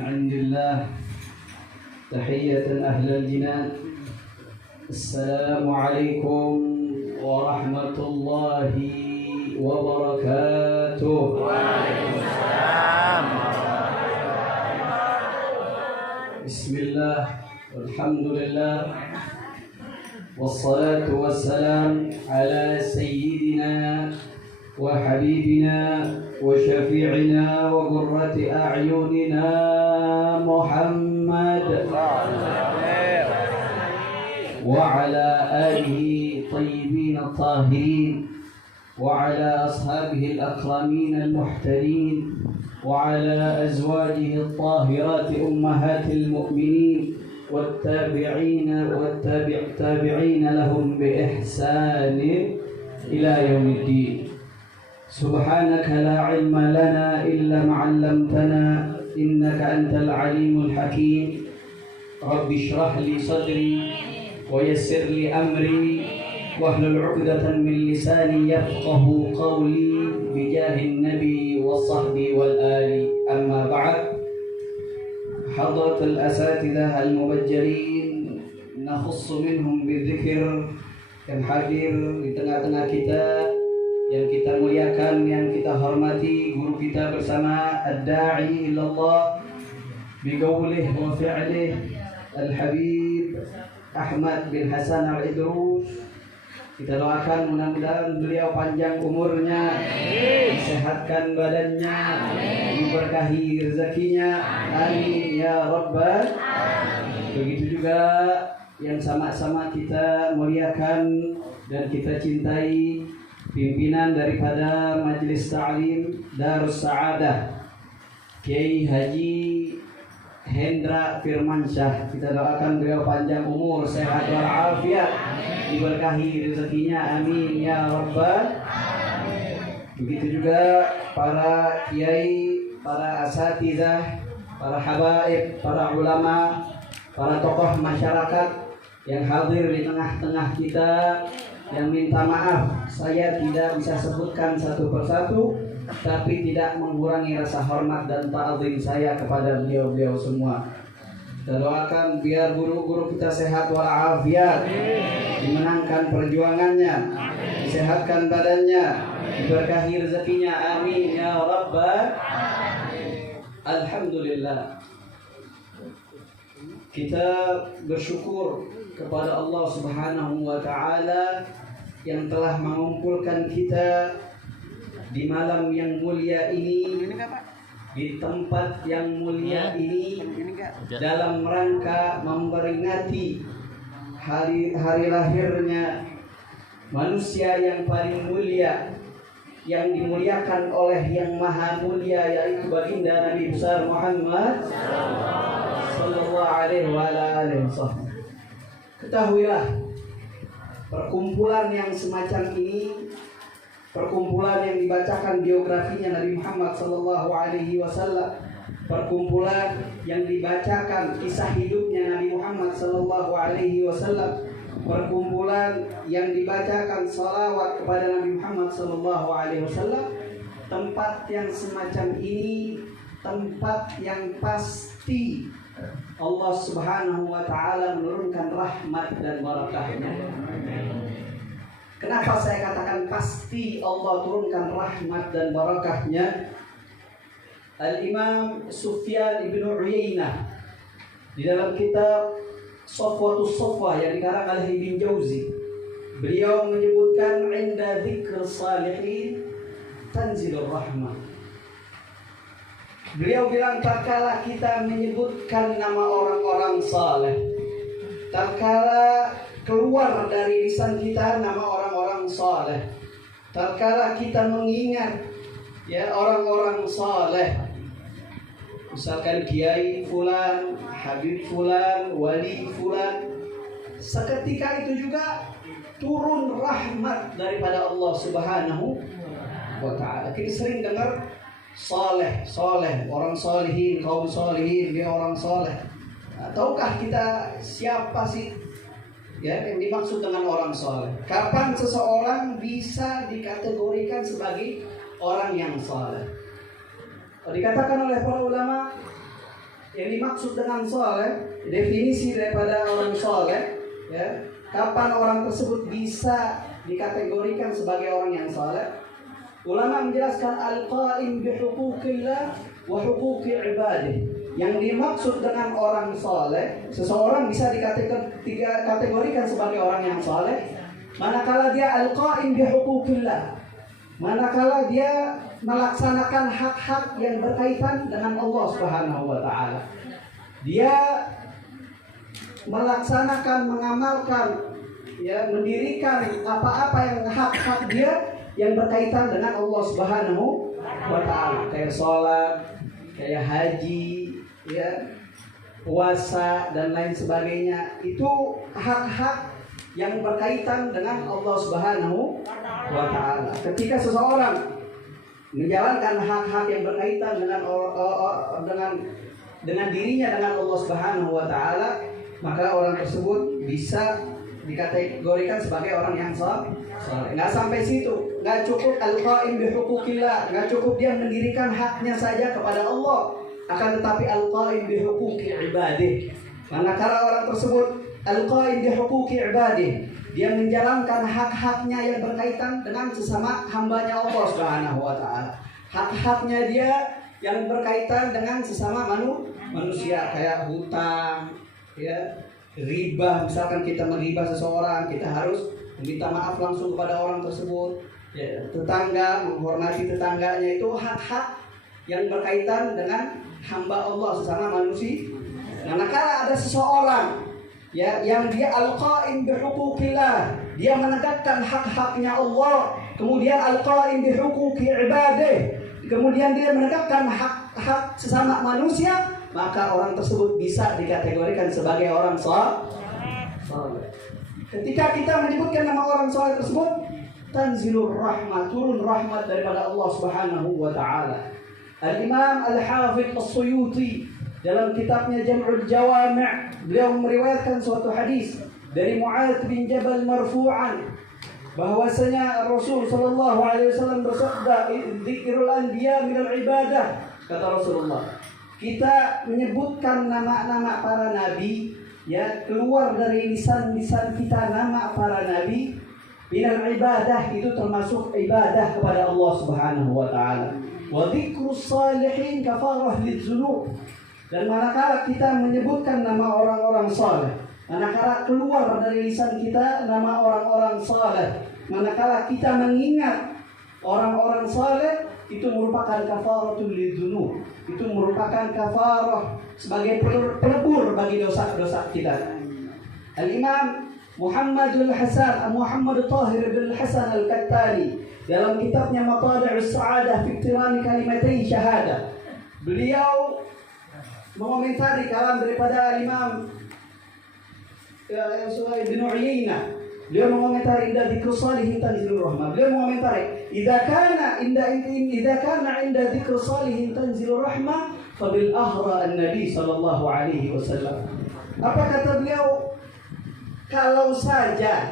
عند الله تحية أهل الجنان. السلام عليكم ورحمة الله وبركاته. وعليكم السلام. بسم الله والحمد لله والصلاة والسلام على سيدنا وحبيبنا وشفيعنا وقرة أعيننا محمد وعلى آله الطيبين الطاهرين وعلى أصحابه الأكرمين المحترمين وعلى أزواجه الطاهرات أمهات المؤمنين والتابعين لهم بإحسان إلى يوم الدين. سبحانك لا علم لنا إلا ما علمتنا إنك أنت العليم الحكيم. رب اشرح لي صدري ويسر لي أمري واحلل عقدة من لساني يفقه قولي بجاه النبي والصحب والآل. أما بعد، حضرة الأساتذة المبجلين نخص منهم بالذكر yang hadir di tengah-tengah kita, yang kita muliakan, yang kita hormati, guru kita bersama ad-da'i ilallah biqaulih wa fi'lih al-habib Ahmad bin Hasan al-Idrus. Kita doakan mudah-mudahan beliau panjang umurnya, disehatkan badannya, diberkahi rezekinya, amin ya rabbal. Begitu juga yang sama-sama kita muliakan dan kita cintai, pimpinan daripada Majelis Ta'lim Darus Sa'adah, Kiai Haji Hendra Firmansyah. Kita doakan beliau panjang umur, sehat walafiat, diberkahi rezekinya, amin ya rabbal. Begitu juga para kiai, para asatizah, para habaib, para ulama, para tokoh masyarakat yang hadir di tengah-tengah kita, yang minta maaf saya tidak bisa sebutkan satu persatu, tapi tidak mengurangi rasa hormat dan ta'zim saya kepada beliau-beliau semua. Kita doakan biar guru-guru kita sehat walafiat, dimenangkan perjuangannya, disehatkan badannya, diberkahi rezekinya, amin ya rabbal. Alhamdulillah, kita bersyukur kepada Allah Subhanahu wa ta'ala yang telah mengumpulkan kita di malam yang mulia ini, di tempat yang mulia ini, dalam rangka memperingati hari lahirnya manusia yang paling mulia, yang dimuliakan oleh yang maha mulia, yaitu baginda Nabi besar Muhammad sallallahu alaihi wasallam. Ketahuilah, perkumpulan yang semacam ini, perkumpulan yang dibacakan biografinya Nabi Muhammad sallallahu alaihi wasallam, perkumpulan yang dibacakan kisah hidupnya Nabi Muhammad sallallahu alaihi wasallam, perkumpulan yang dibacakan salawat kepada Nabi Muhammad sallallahu alaihi wasallam. Tempat yang semacam ini tempat yang pasti Allah Subhanahu wa ta'ala menurunkan rahmat dan barakahnya. Kenapa saya katakan pasti Allah turunkan rahmat dan barakahnya? Al-Imam Sufyan ibn Uyainah di dalam kitab Safwatus Safwa yang dikarang oleh Ibn Jauzi, beliau menyebutkan inda dzikr salihin tanzilur rahmah. Beliau bilang, tatkala kita menyebutkan nama orang-orang saleh, tatkala keluar dari lisan kita nama orang-orang saleh, tatkala kita mengingat orang-orang saleh, misalkan kiai fulan, habib fulan, wali fulan, seketika itu juga turun rahmat daripada Allah Subhanahu wa ta'ala. Kita sering dengar soleh, orang solehin, kaum solehin, dia orang soleh. Tahukah kita siapa sih yang dimaksud dengan orang soleh? Kapan seseorang bisa dikategorikan sebagai orang yang soleh? Dikatakan oleh para ulama, dimaksud dengan soleh, definisi daripada orang soleh, ya, kapan orang tersebut bisa dikategorikan sebagai orang yang soleh? Ulama menjelaskan al-qaim bihuquqillah wa huquqi ibadih. Yang dimaksud dengan orang soleh, seseorang bisa dikategorikan sebagai orang yang soleh manakala dia al-qaim bihuquqillah, manakala dia melaksanakan hak-hak yang berkaitan dengan Allah Subhanahu wa taala. Dia melaksanakan, mengamalkan, ya, mendirikan apa-apa yang hak-hak dia yang berkaitan dengan Allah Subhanahu wa taala, kayak sholat, kayak haji, ya, puasa dan lain sebagainya. Itu hak-hak yang berkaitan dengan Allah Subhanahu wa taala. Ketika seseorang menjalankan hak-hak yang berkaitan dengan dirinya dengan Allah Subhanahu wa taala, maka orang tersebut bisa dikategorikan sebagai orang yang saleh. Nggak sampai situ, nggak cukup al-qaim bihuquqillah, nggak cukup dia mendirikan haknya saja kepada Allah, akan tetapi al-qaim bihuquqi ibadih. Manakala orang tersebut al-qaim bihuquqi ibadih, dia menjalankan hak-haknya yang berkaitan dengan sesama hambanya Allah Subhanahu wa taala. Hak-haknya dia yang berkaitan dengan sesama manusia, kayak hutang, ya, riba. Misalkan kita meriba seseorang, kita harus meminta maaf langsung kepada orang tersebut, ya. Tetangga, menghormati tetangganya, itu hak-hak yang berkaitan dengan hamba Allah sesama manusia. Manakala ada seseorang, ya, yang dia al-qaim bihuquqillah, dia menegakkan hak-haknya Allah, kemudian al-qaim bihuquqi ibadih, kemudian dia menegakkan hak-hak sesama manusia, maka orang tersebut bisa dikategorikan sebagai orang saleh. Ketika kita menyebutkan nama orang saleh tersebut, tanzilur rahmat, turun rahmat daripada Allah Subhanahu wa taala. Al-Imam Al-Hafidh As-Suyuti dalam kitabnya Jam'ul Jawami', beliau meriwayatkan suatu hadis dari Mu'adz bin Jabal marfu'an, bahwasanya Rasul sallallahu alaihi wasallam bersabda, "Dzikrul anbiya minal ibadah." Kata Rasulullah, kita menyebutkan nama-nama para nabi, ya, keluar dari lisan-lisan kita nama para nabi, minal ibadah, itu termasuk ibadah kepada Allah Subhanahu wa taala. Wa dzikrus salihin kafarah lidzunub. Dan manakala kita menyebutkan nama orang-orang saleh, manakala keluar dari lisan kita nama orang-orang saleh, manakala kita mengingat orang-orang saleh, itu merupakan kafaratul lidzunub. Itu merupakan kafarah sebagai pelebur bagi dosa-dosa kita. Al-Imam Muhammadul Hasan, Muhammad Tahir bin Hasan Al-Kattani, dalam kitabnya Matali'us Sa'adah fi Iqtirani Kalimatai Syahadah, beliau mengomentari kalam daripada Imam Suhaib bin Uyainah. Beliau mengomentari inda dzikru salihin tanzilur rahmah. Beliau mengomentari idza kana inda dzikru salihin tanzilur rahmah fa bil ahra an-nabi sallallahu alaihi wasallam. Apa kata beliau? Kalau saja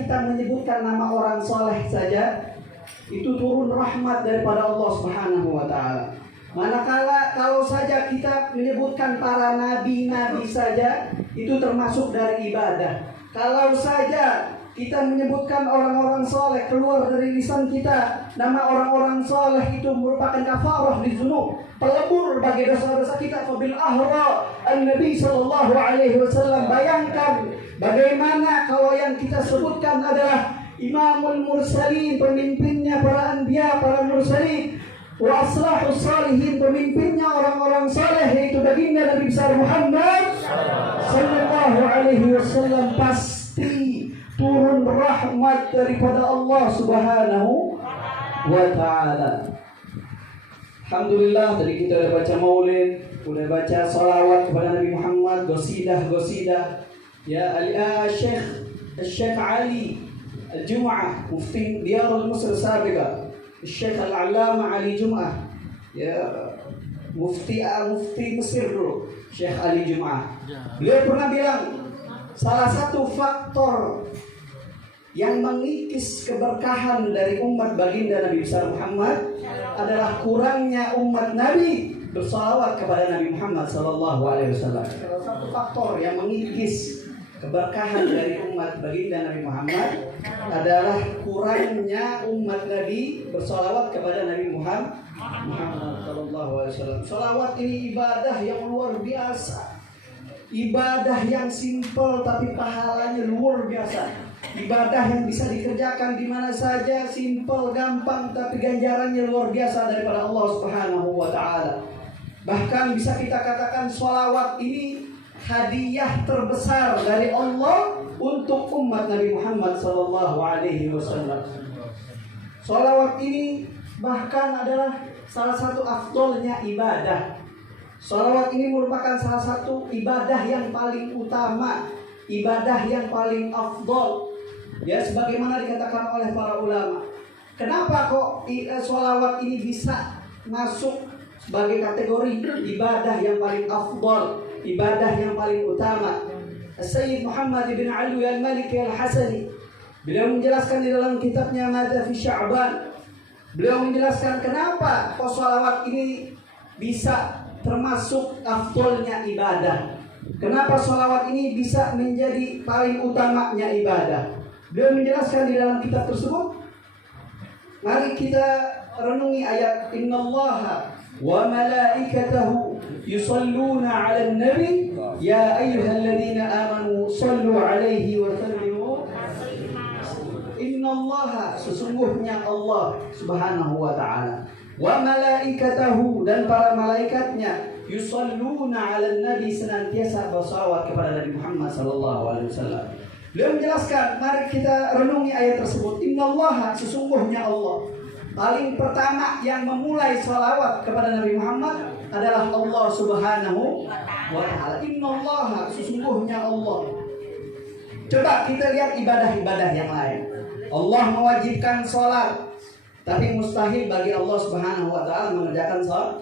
kita menyebutkan nama orang saleh saja, itu turun rahmat daripada Allah Subhanahu wa taala. Manakala kalau saja kita menyebutkan para nabi-nabi saja, itu termasuk dari ibadah. Kalau saja kita menyebutkan orang-orang saleh, keluar dari lisan kita nama orang-orang saleh, itu merupakan kafarah lidzunub, pelebur bagi dosa-dosa kita. Fabil ahra an-nabi sallallahu alaihi wasallam. Bayangkan bagaimana kalau yang kita sebutkan adalah imamul mursalin, pemimpinnya para anbiya, para mursalin, wa aslahus salihin, pemimpinnya orang-orang saleh, yaitu baginda Nabi besar Muhammad sallallahu alaihi wasallam. Pasti turun rahmat daripada Allah Subhanahu wa taala. Alhamdulillah, tadi kita udah baca maulid, udah baca salawat kepada Nabi Muhammad, gosidah. Ya, Syekh Ali Al-Jum'ah, Mufti Diyarul Misr Sabiqa, Syekh Al-Allamah Ali Jum'ah, ya, Mufti Mesir dulu, Syekh Ali Jum'ah. Beliau pernah bilang, salah satu faktor yang mengikis keberkahan dari umat baginda Nabi besar Muhammad adalah kurangnya umat Nabi bersalawat kepada Nabi Muhammad SAW. Salah satu faktor yang mengikis keberkahan dari umat baginda Nabi Muhammad adalah kurangnya umat Nabi bersalawat kepada Nabi Muhammad SAW. Salawat ini ibadah yang luar biasa, ibadah yang simpel tapi pahalanya luar biasa. Ibadah yang bisa dikerjakan di mana saja, simpel, gampang, tapi ganjarannya luar biasa daripada Allah Subhanahu wa taala. Bahkan bisa kita katakan salawat ini hadiah terbesar dari Allah untuk umat Nabi Muhammad sallallahu alaihi wasallam. Salawat ini bahkan adalah salah satu afdolnya ibadah. Salawat ini merupakan salah satu ibadah yang paling utama, ibadah yang paling afdol. Ya, sebagaimana dikatakan oleh para ulama. Kenapa kok salawat ini bisa masuk sebagai kategori ibadah yang paling afdal, ibadah yang paling utama? Sayyid Muhammad bin Ali al-Maliki al-Hasani, beliau menjelaskan di dalam kitabnya Mada fi Sya'ban. Beliau menjelaskan kenapa kok salawat ini bisa termasuk afdolnya ibadah. Kenapa salawat ini bisa menjadi paling utamanya ibadah? Beliau menjelaskan di dalam kitab tersebut. Mari kita renungi ayat Innallaha wa malaikatahu yusalluna 'alan nabi ya ayyuhalladzina amanu sallu 'alaihi wa sallimu. Innallaha, sesungguhnya Allah Subhanahu wa taala, wa malaikatahu, dan para malaikatnya, yusalluna 'alan nabi, senantiasa bersalawat kepada Nabi Muhammad sallallahu alaihi wasallam. Beliau menjelaskan, mari kita renungi ayat tersebut. Innallaha, sesungguhnya Allah. Paling pertama yang memulai salawat kepada Nabi Muhammad adalah Allah Subhanahu wa ta'ala. Innallaha, sesungguhnya Allah. Coba kita lihat ibadah-ibadah yang lain. Allah mewajibkan sholat, tapi mustahil bagi Allah Subhanahu wa ta'ala mengerjakan sholat.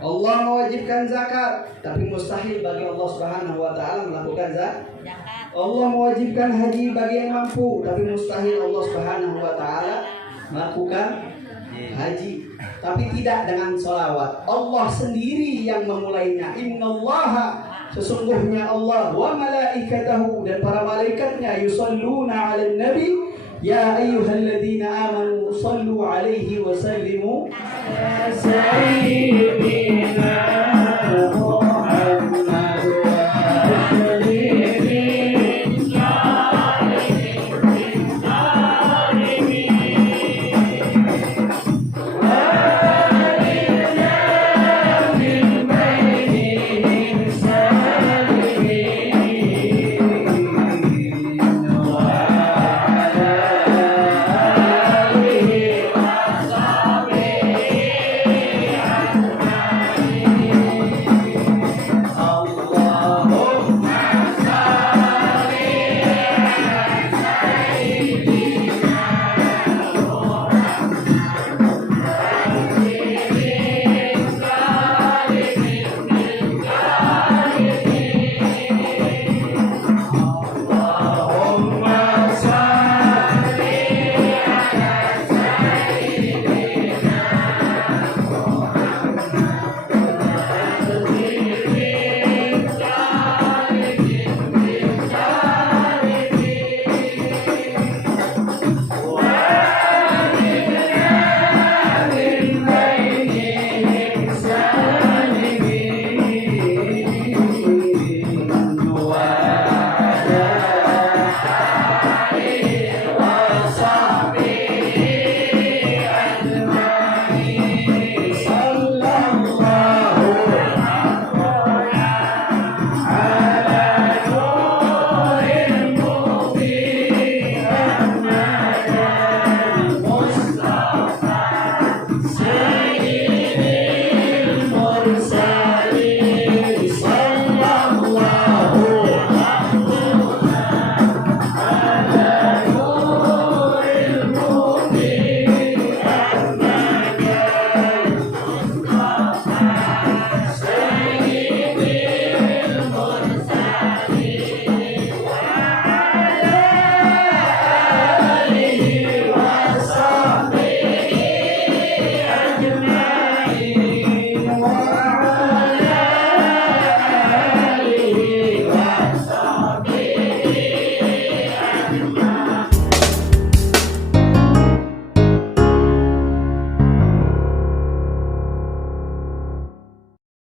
Allah mewajibkan zakat, tapi mustahil bagi Allah Subhanahu wa ta'ala melakukan zakat. Allah mewajibkan haji bagi yang mampu, tapi mustahil Allah Subhanahu wa ta'ala melakukan haji. Tapi tidak dengan salawat. Allah sendiri yang memulainya. Innallaha, sesungguhnya Allah, wa malaikatahu, dan para malaikatnya, yusalluna 'alan nabi ya ayyuhalladzina amanu sallu 'alaihi wa sallimu sayyidina